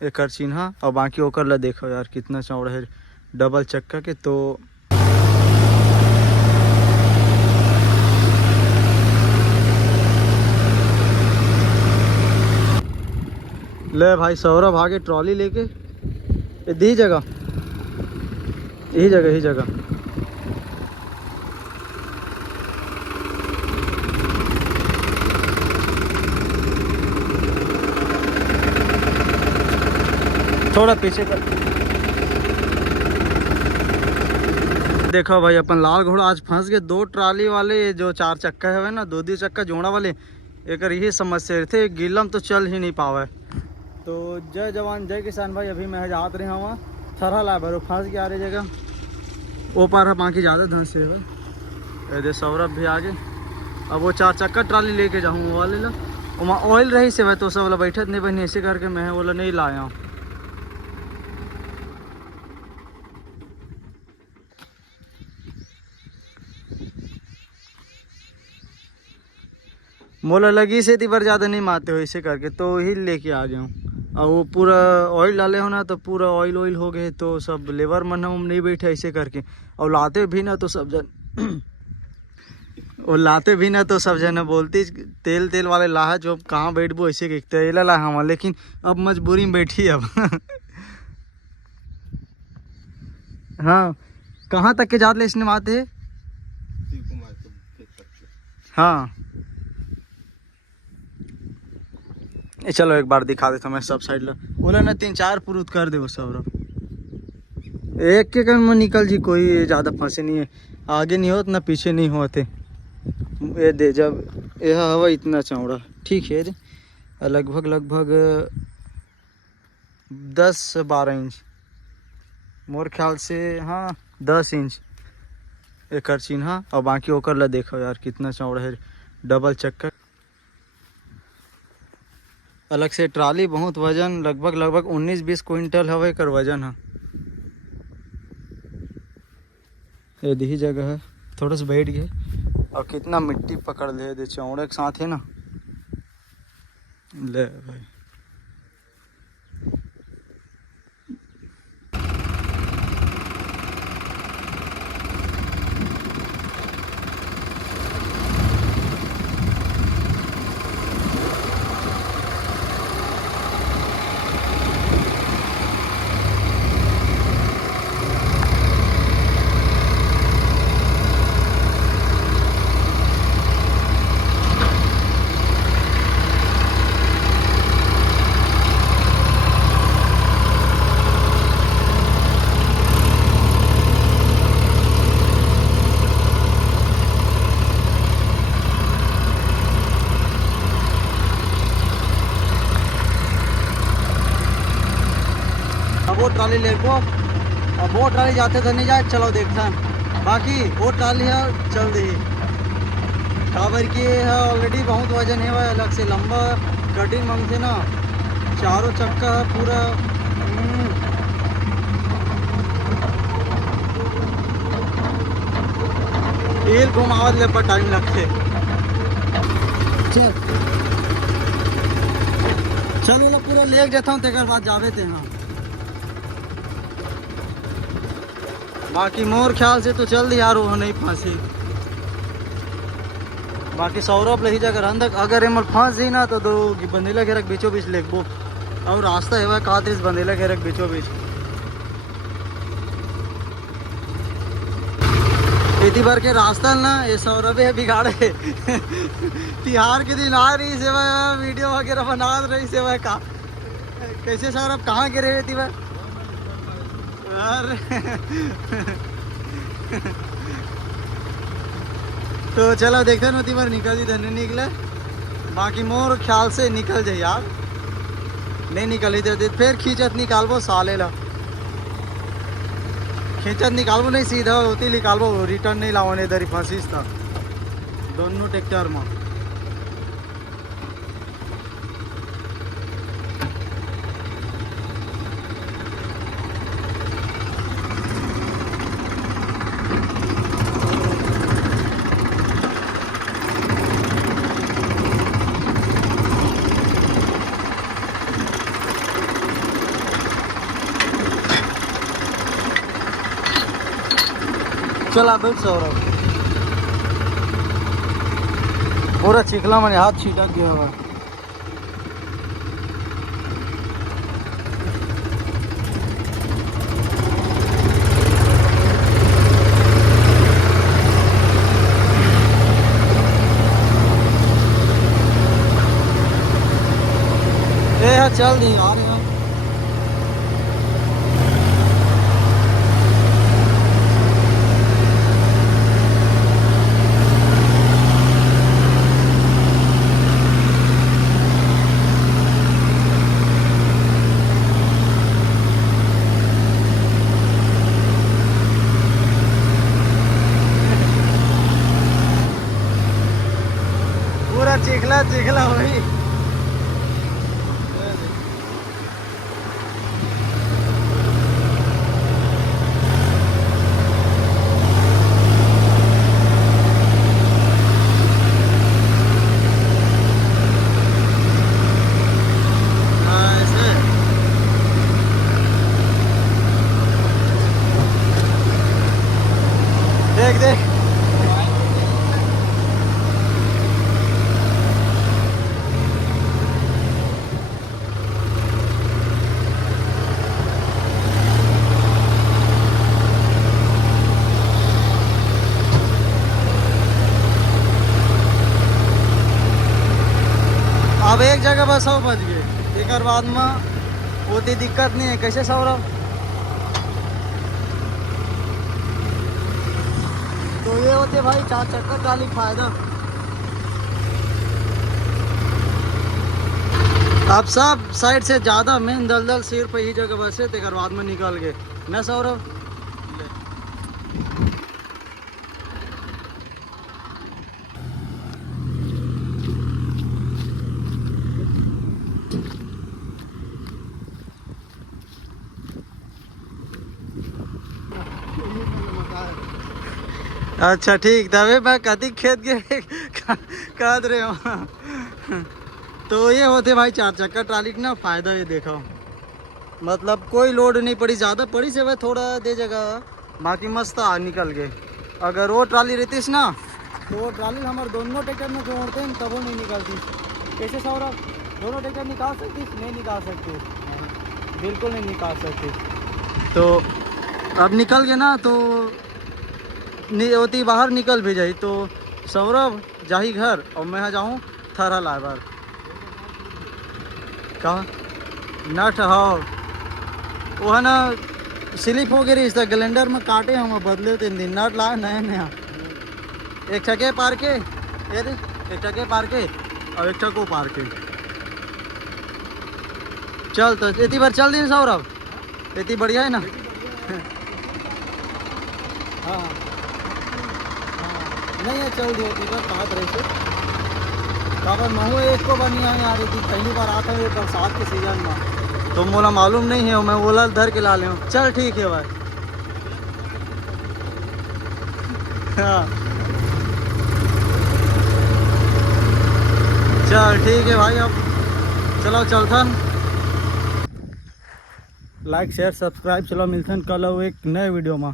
एक चिन्हा और बाकी ओकर ला देखो यार कितना चौड़ा है डबल चक्का के। तो ले भाई सौरभ आगे ट्रॉली लेके दी जगह यही जगह थोड़ा पीछे कर। देखो भाई अपन लाल घोड़ा आज फंस गए। दो ट्राली वाले जो 4 चक्का है ना, दो चक्का जोड़ा वाले, एक यही समस्या थे, गिलम तो चल ही नहीं पावे। तो जय जवान जय किसान भाई। अभी मैं जात रहा वहाँ थरा ला भरो फंस गया रही जगह वो पार है बाकी ज़्यादा धन से है। सौरभ भी आगे। अब वो 4 चक्का ट्राली लेके जाऊँ वो वाले ला, वहाँ ऑयल रही से भाई तो सब वाला बैठत नहीं बनी, ऐसे करके मैं बोला नहीं लाया हूँ। मोला लगी से ती पर ज़्यादा नहीं मारते हो इसे करके, तो ही लेके आ गया हूँ। और वो पूरा ऑयल डाले हो ना तो पूरा ऑयल हो गए, तो सब लेबर मन हम नहीं बैठे ऐसे करके। और लाते भी ना तो सब जन और लाते भी ना तो सब जन बोलती तेल वाले लाहा जो कहाँ बैठबो ऐसे के तेल ला हम, लेकिन अब मजबूरी में बैठी अब हाँ कहाँ तक के जात ले इसने माते है। हाँ चलो एक बार दिखा देता मैं सब साइड ला। बोला ना 3-4 पुरुत कर दे वो सौरभ एक के कर में निकल जी, कोई ज़्यादा फंसे नहीं है, आगे नहीं होत ना पीछे नहीं होते। ये दे जब यह हवा इतना चौड़ा ठीक है लगभग 10-12 इंच मोर ख्याल से, हाँ 10 इंच एक चिन्हा। और बाकी ओकर ला देखो यार कितना चौड़ा है डबल चक्कर। अलग से ट्राली बहुत वजन लगभग 19-20 क्विंटल हवा कर वजन है। यही जगह है थोड़ा सा बैठ गए और कितना मिट्टी पकड़ ले दे चौड़े के साथ है ना। ले भाई अब वो ट्राली ले को, अब वो ट्राली जाते तो नहीं जाए, चलो देखते हैं। बाकी वो ट्राली है चल दी काबर की है ऑलरेडी बहुत वजन है भाई, अलग से लंबा कटिंग मांगते ना, चारों चक्का है पूरा। तेल घुमावत ले पर टाइम लगते। चलो ना पूरा लेक जाता हूँ तेकर बाद जावे थे। हाँ बाकी मोर ख्याल से तो चल दी यार वो नहीं फांसी। बाकी सौरभ लही जगह अंदर अगर एमल फांस दी ना तो दो बंदेला घेरक बीचों बीच लेकबो। और रास्ता है वह कहा इस बंदेला घेरक बीचों बीच इतनी बार के रास्ता ना ये सौरभ है बिगाड़े तिहार के दिन आ रही से वह वीडियो वगैरह बना रही से वह का कैसे सौरभ कहाँ गिरे हुए थी वह। तो चलो देखते हैं बार निकल जी धनी निकले। बाकी मोर ख्याल से निकल जाए यार, नहीं निकली तो फिर खींचत निकालबो साले ला, खींचत निकालबो नहीं सीधा होती निकालबो, रिटर्न नहीं लाओ इधर ही फंसीस था दोनों ट्रैक्टर में। चला बैठ सौरभ। पूरा चिखला मैंने हाथ छीटा गया हुआ। चल नहीं आ रहे हैं। पूरा चिखला चिखला वही। देख देख अब एक जगह बस सौ बज गए, एक बाद में होती दिक्कत नहीं है। कैसे सौरभ? तो ये होते भाई 4 चक्कर ट्राली फायदा। अब सब साइड से ज़्यादा मेन दलदल सिर पे ही जगह बसे तेकर बाद में निकल गए न सौरभ। अच्छा ठीक, तबे मैं कति खेत के काट रहे हो। तो ये होते भाई 4 चक्कर ट्राली का ना फायदा। ये देखो मतलब कोई लोड नहीं पड़ी, ज़्यादा पड़ी से भाई थोड़ा दे जगह, बाकी मस्त आ निकल गए। अगर वो ट्राली रहती ना तो वो ट्राली हमारे दोनों ट्रैक्टर में जोड़ते हैं तब वो नहीं निकलती। कैसे सौरभ? दोनों ट्रैक्टर निकाल सकती? नहीं निकाल सकती, बिल्कुल नहीं निकाल सकती। तो अब निकल गए ना तो नहीं होती, बाहर निकल भी जाई। तो सौरभ जाही घर और मैं यहाँ जाऊँ थरा लाइबर कहा नट हो वो है ना स्लिप हो गई। इस ग्लेंडर में काटे हम बदले 3 दिन नट लाए नया नया। एक ठके पार के, एक ठके पार के और एक ठको पार के। चल तो इतनी बार चल दी सौरभ, इतनी बढ़िया है ना। हाँ नहीं है चल दिया इधर बात रही से काबर महू एक को बनी आई आ रही थी। पहली बार आता है बरसात के सीजन में, तो मोला मालूम नहीं है, मैं बोला धर के ला ले। चल ठीक है भाई। हाँ चल ठीक है भाई। अब चलो चलथन, लाइक शेयर सब्सक्राइब। चलो मिलथन कल एक नए वीडियो में।